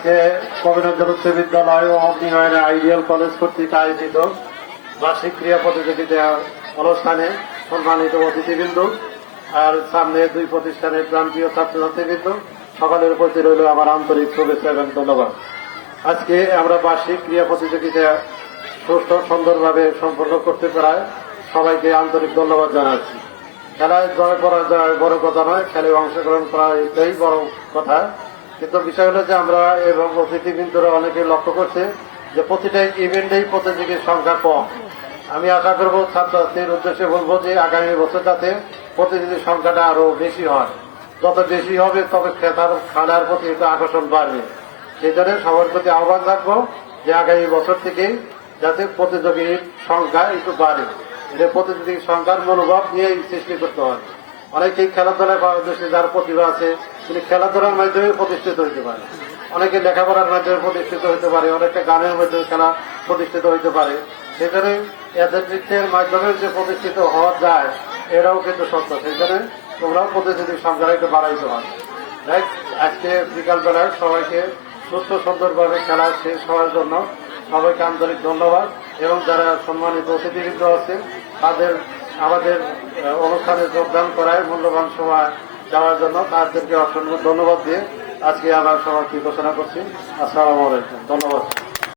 আজকে কবিরঞ্জন উচ্চ বিদ্যালয় ও অগ্নিনয়ন আইডিয়াল কলেজ কর্তৃক আয়োজিত বার্ষিক ক্রীড়া প্রতিযোগিতা অনুষ্ঠানে সম্মানিত অতিথিবৃন্দ আর সামনে দুই প্রতিষ্ঠানের প্রান্তীয় ছাত্রছাত্রীবৃন্দ সকলের প্রতি রইল আমার আন্তরিক শুভেচ্ছা এবং ধন্যবাদ। আজকে আমরা বার্ষিক ক্রীড়া প্রতিযোগিতা সুষ্ঠু সুন্দরভাবে সম্পন্ন করতে পারায় সবাইকে আন্তরিক ধন্যবাদ জানাচ্ছি। খেলায় জয় পরাজয় বড় কথা নয়, খেলায় অংশগ্রহণ করা এটাই বড় কথা। কিন্তু বিষয় হলো যে আমরা এবং অতিথিবৃন্দরা অনেকে লক্ষ্য করছে যে প্রতিটা ইভেন্টেই প্রতিযোগীর সংখ্যা কম। আমি আশা করব ছাত্রছাত্রীর উদ্দেশ্যে বলবো যে আগামী বছর যাতে প্রতিযোগীর সংখ্যাটা আরো বেশি হয়। যত বেশি হবে তবে খেলার প্রতি একটু আকর্ষণ বাড়বে। সেই জন্য সবার প্রতি আহ্বান রাখবো যে আগামী বছর থেকে যাতে প্রতিযোগীর সংখ্যা একটু বাড়ে। এটা প্রতিযোগীর সংখ্যার মনোভাব নিয়েই সৃষ্টি করতে হবে। অনেকেই খেলাধুলায় বাংলাদেশে যার প্রতিভা আছে তিনি খেলাধুলার মাধ্যমে প্রতিষ্ঠিত হইতে পারে, অনেকে লেখাপড়ার মাধ্যমে প্রতিষ্ঠিত হইতে পারে, অনেকে গানের মাধ্যমে খেলা প্রতিষ্ঠিত হইতে পারে। সেখানে এদের নৃত্যের মাধ্যমে যে প্রতিষ্ঠিত হওয়া যায় এটাও কিন্তু সত্য। সেই জন্য তোমরাও প্রতিযোগীর সংখ্যা একটু বাড়াইতে পারো। আজকে বিকালবেলায় সবাইকে সুস্থ সুন্দরভাবে খেলা শেষ হওয়ার জন্য সবাইকে আন্তরিক ধন্যবাদ এবং যারা সম্মানিত অতিথিবৃন্দ আছে তাদের আমাদের অনুষ্ঠানে যোগদান করায় মূল্যবান সময় দেওয়ার জন্য তাদেরকে অসংখ্য ধন্যবাদ দিয়ে আজকে আমার সমাপ্তি ঘোষণা করছি। আসসালামু আলাইকুম, ধন্যবাদ।